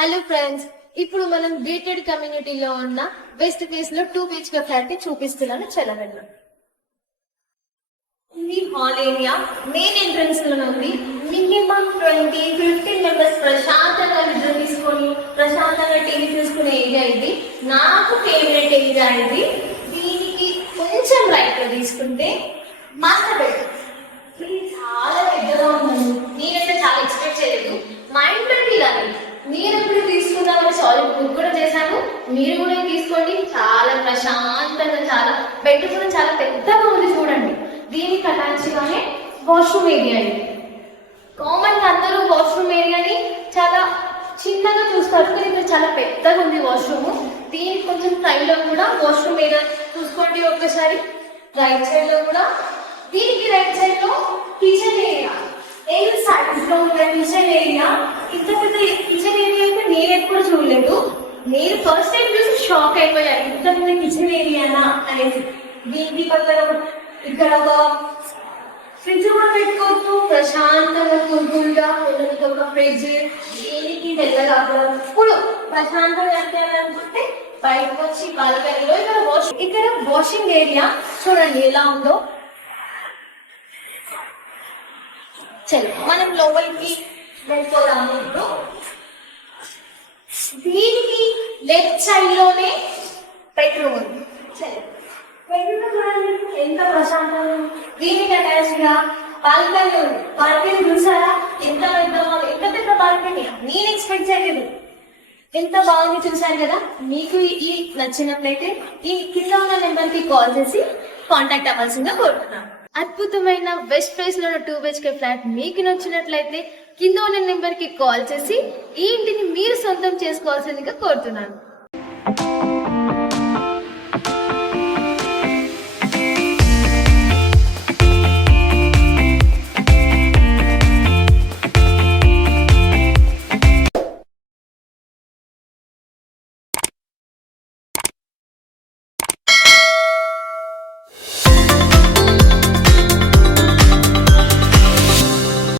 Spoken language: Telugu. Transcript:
హలో ఫ్రెండ్స్, ఇప్పుడు మనం గేటెడ్ కమ్యూనిటీలో ఉన్న వెస్ట్ ఫేస్ లో 2 BHK ఫ్లాట్ ని చూపిస్తున్నాను. చలవండి. ఇది హాల్ ఏరియా. మెయిన్ ఎంట్రన్స్ లో ఉంది. మినిమం 20-15 మెంబర్స్ ప్రశాంతంగా నిద్ర తీసుకొని ప్రశాంతంగా టీవీ చూసుకునే ఏరియా ఇది. నాకు ఫేవరెట్ ఏరియా ఇది. దీనికి కొంచెం రైట్ లో తీసుకుంటే మాస్టర్ బెడ్. ఇది చాలా పెద్దగా ఉంది. నేనైతే చాలా ఎక్స్పెక్ట్ చేయలేదు. మా ఇంట్లో ఇలా నేను ఎప్పుడు తీసుకుందామని సాలిడ్ బుక్ కూడా చేశాను. మీరు కూడా తీసుకోండి. చాలా ప్రశాంతంగా, చాలా బెడ్ కూడా చాలా పెద్దగా ఉంది. చూడండి, దీనికి అటాచ్ గానే వాష్రూమ్ ఏరియా ఇది. కామన్ గా అందరూ వాష్రూమ్ ఏరియాని చాలా చిన్నగా చూస్తారు, కానీ ఇక్కడ చాలా పెద్దగా ఉంది వాష్రూమ్. దీనికి కొంచెం సైడ్ లో కూడా వాష్రూమ్ ఏరియా చూసుకోండి. ఒకసారి రైట్ సైడ్ లో కూడా, దీనికి రైట్ సైడ్ లో కిచెన్ ఏరియా. కిచెన్ ఏరియా ఇంత పెద్ద కిచెన్ ఏరియా అయితే నేను ఎప్పుడు చూడలేదు. నేను ఫస్ట్ టైం చూసి షాక్ అయిపోయాను, ఇంత పెద్ద కిచెన్ ఏరియానా అనేసి. దీనికి పక్కన ఇక్కడ ఒక ఫ్రిడ్జ్ కూడా పెట్టుకోవచ్చు. ప్రశాంతంగా కూల్గా పిల్లలకి ఒక ఫ్రిడ్జ్. దీనికి తెల్లగా ఇప్పుడు ప్రశాంతంగా అంటే అనుకుంటే బయటకు వచ్చి బాల్కనీలో ఇక్కడ వాషింగ్ ఏరియా చూడండి ఎలా ఉందో. చలో మనం లోపలికి వెళ్ళిపోదాము. ఇప్పుడు దీనికి లెఫ్ట్ సైడ్ లోనే బెడ్రూమ్ ఉంది. చలో బెడ్రూమ్ చూడండి ఎంత ప్రశాంతంగా. దీనికి అటాచ్ గా బాల్కనీ ఉంది. బాల్కనీ చూసారా ఎంత పెద్ద బాల్కనీ. నేను ఎక్స్పెక్ట్ చేయలేదు. ఎంత బాగుంది చూసారు కదా. మీకు ఈ నచ్చినట్లయితే ఈ కింద ఉన్న నెంబర్ కి కాల్ చేసి కాంటాక్ట్ అవ్వాల్సిందిగా కోరుతున్నాను. అద్భుతమైన వెస్ట్ ఫేస్ లో 2 BHK ఫ్లాట్ మీకు నచ్చినట్లయితే కింద ఉన్న నెంబర్ కి కాల్ చేసి ఈ ఇంటిని మీరు సొంతం చేసుకోవాల్సిందిగా కోరుతున్నాను.